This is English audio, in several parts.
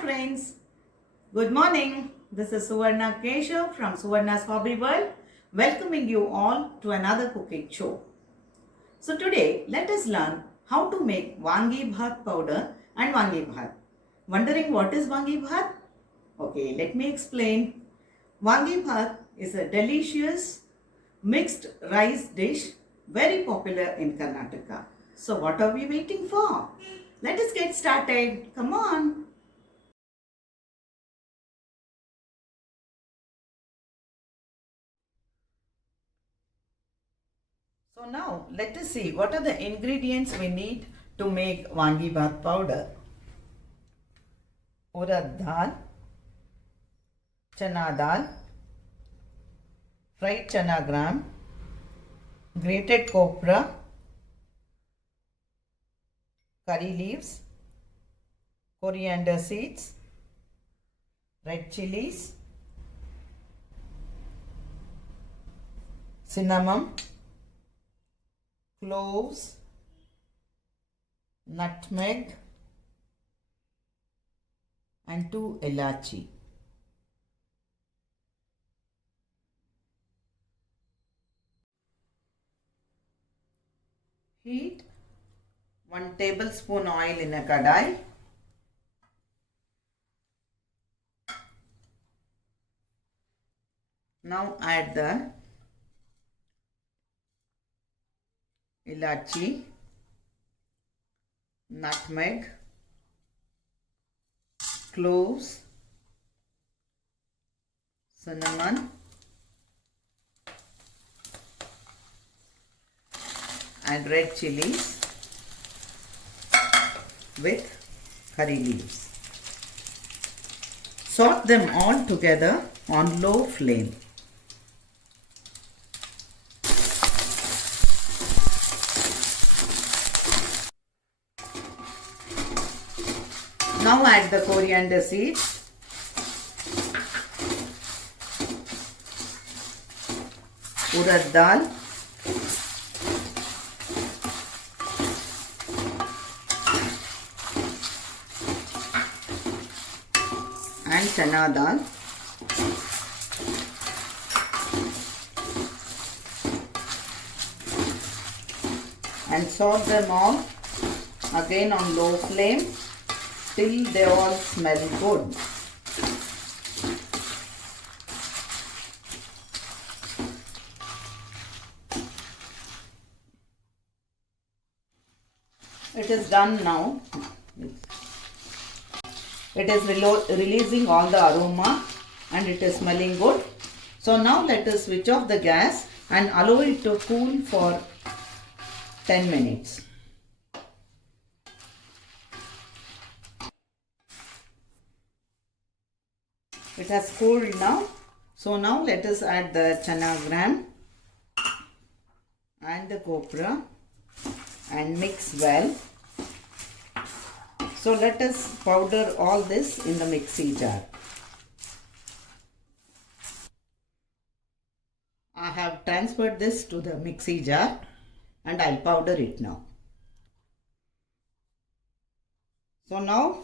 friends, good morning. This is Suvarna Keshav from Suvarna's Hobby World, welcoming you all to another cooking show. So today, let us learn how to make wangi bhat powder and wangi bhat. Wondering what is wangi bhat? Okay, let me explain. Wangi bhat is a delicious mixed rice dish very popular in Karnataka. So what are we waiting for? Let us get started. Come on. So now let us see what are the ingredients we need to make wangi bhat powder. Urad dal, chana dal, fried chana gram, grated copra, curry leaves, coriander seeds, red chilies, cinnamon, cloves, nutmeg and 2 elachi. Heat 1 tablespoon oil in a kadai. Now add the elachi, nutmeg, cloves, cinnamon and red chilies with curry leaves. Sort them all together on low flame. Now add the coriander seeds, urad dal, and chana dal. And sort them all again on low flame till they all smell good. It is done now. It is releasing all the aroma and it is smelling good. So now let us switch off the gas and allow it to cool for 10 minutes. It has cooled now. So now let us add the chana gram and the copra and mix well. So let us powder all this in the mixie jar. I have transferred this to the mixie jar and I'll powder it now. So now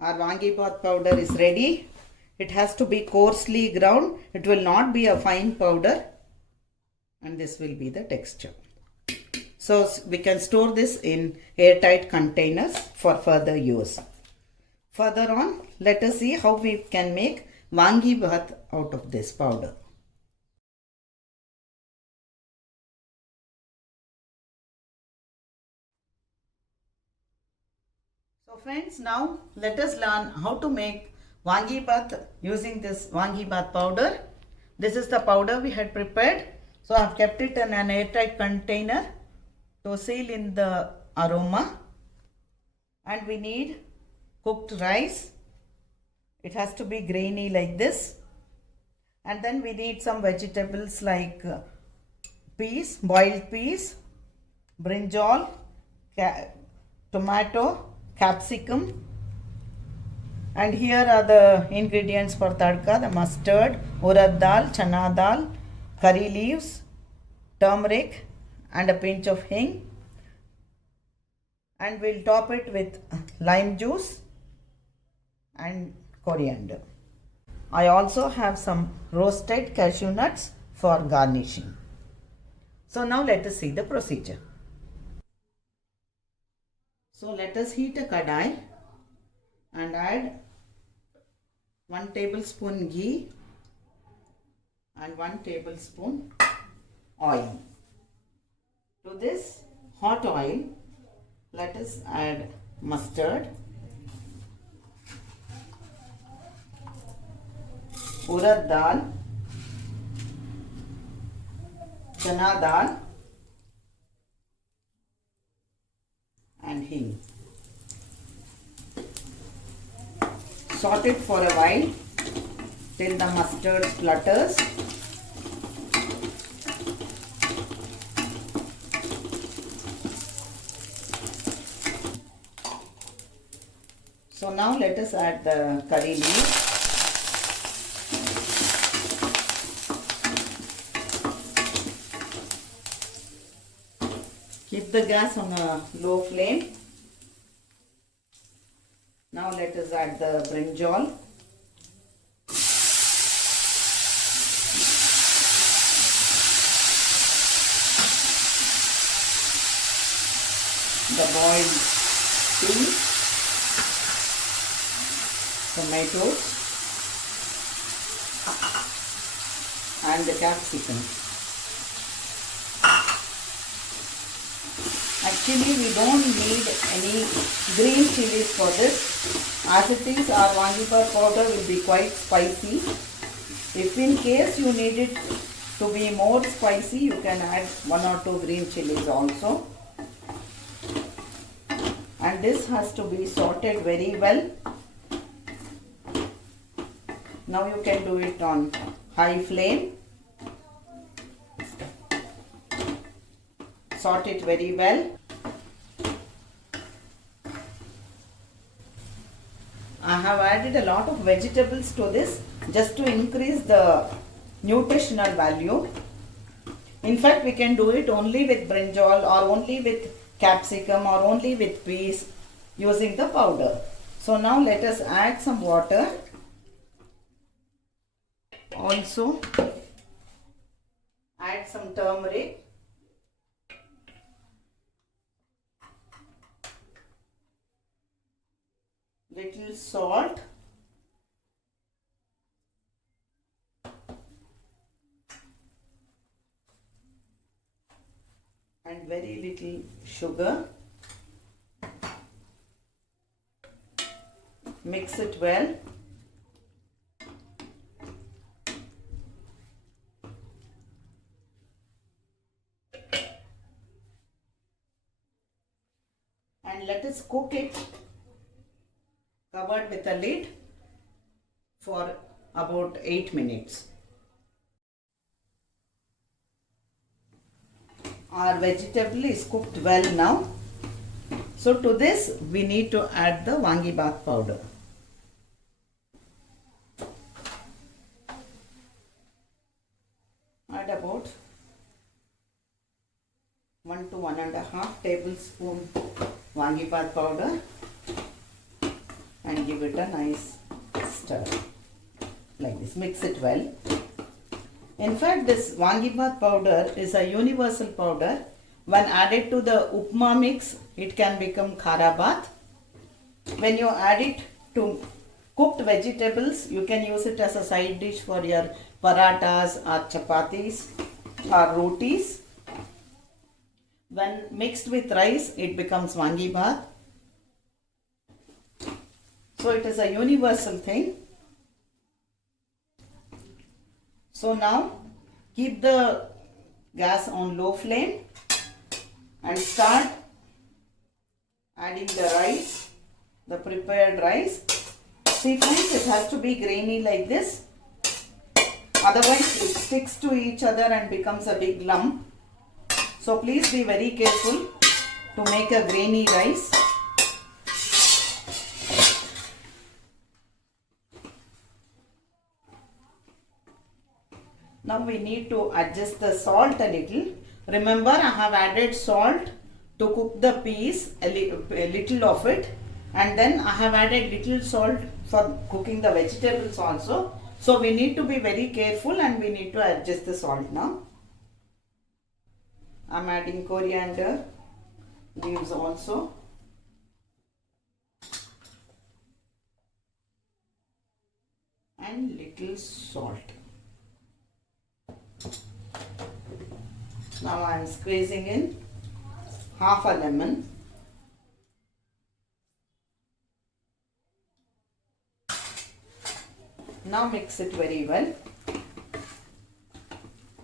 our wangi bhat powder is ready. It has to be coarsely ground. It will not be a fine powder and this will be the texture. So we can store this in airtight containers for further use. Further on, let us see how we can make wangi bhat out of this powder. So friends, now let us learn how to make wangi bhat using this wangi bhat powder. This is the powder we had prepared. So I have kept it in an airtight container to seal in the aroma. And we need cooked rice. It has to be grainy like this. And then we need some vegetables like peas, boiled peas, brinjal, tomato, capsicum. And here are the ingredients for tadka: the mustard, urad dal, chana dal, curry leaves, turmeric and a pinch of hing. And we'll top it with lime juice and coriander. I also have some roasted cashew nuts for garnishing. So now let us see the procedure. So let us heat a kadai and add 1 tablespoon ghee and 1 tablespoon oil. To this hot oil, let us add mustard, urad dal, chana dal and hing. Saute it for a while till the mustard splutters. So now let us add the curry leaves. Keep the gas on a low flame. Now let us add the brinjal. The boiled peas, tomatoes and the capsicum. Actually, we don't need any green chilies for this. As it is, our Wangipar powder will be quite spicy. If in case you need it to be more spicy, you can add 1 or 2 green chilies also. And this has to be sauteed very well. Now you can do it on high flame. Saute it very well. I have added a lot of vegetables to this just to increase the nutritional value. In fact, we can do it only with brinjal or only with capsicum or only with peas using the powder. So now let us add some water. Also add some turmeric. Little salt and very little sugar. Mix it well. And let us cook it covered with a lid for about 8 minutes. Our vegetable is cooked well now. So to this we need to add the Wangibath powder. Add about 1 to 1.5 tablespoon Wangibath powder and give it a nice stir like this. Mix it well. In fact, this Wangibath powder is a universal powder. When added to the upma mix, it can become khara bath. When you add it to cooked vegetables, you can use it as a side dish for your parathas or chapatis or rotis. When mixed with rice, it becomes Wangibath. So it is a universal thing. So now keep the gas on low flame and start adding the rice, the prepared rice. See friends, it has to be grainy like this. Otherwise it sticks to each other and becomes a big lump. So please be very careful to make a grainy rice. Now we need to adjust the salt a little. Remember, I have added salt to cook the peas, a little of it. And then I have added little salt for cooking the vegetables also. So we need to be very careful and we need to adjust the salt now. I'm adding coriander leaves also. And little salt. Now I am squeezing in half a lemon. Now mix it very well.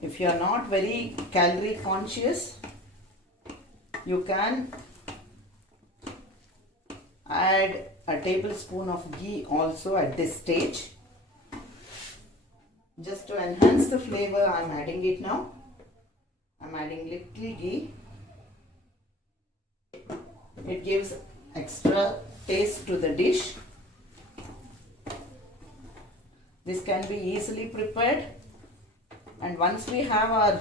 If you are not very calorie conscious, you can add a tablespoon of ghee also at this stage. Just to enhance the flavor, I am adding it now. I am adding little ghee. It gives extra taste to the dish. This can be easily prepared, and once we have our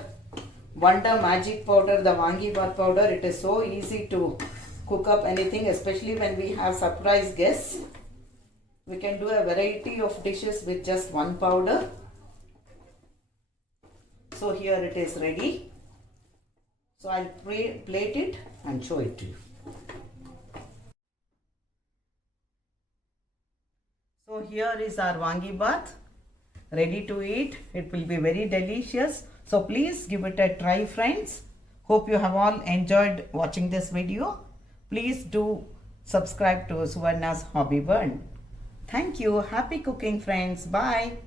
wonder magic powder, the Wangibath powder, it is so easy to cook up anything, especially when we have surprise guests. We can do a variety of dishes with just one powder. So here it is ready. So I'll plate it and show it to you. So here is our Wangibath ready to eat. It will be very delicious. So please give it a try, friends. Hope you have all enjoyed watching this video. Please do subscribe to Suvarna's Hobby World. Thank you. Happy cooking, friends. Bye.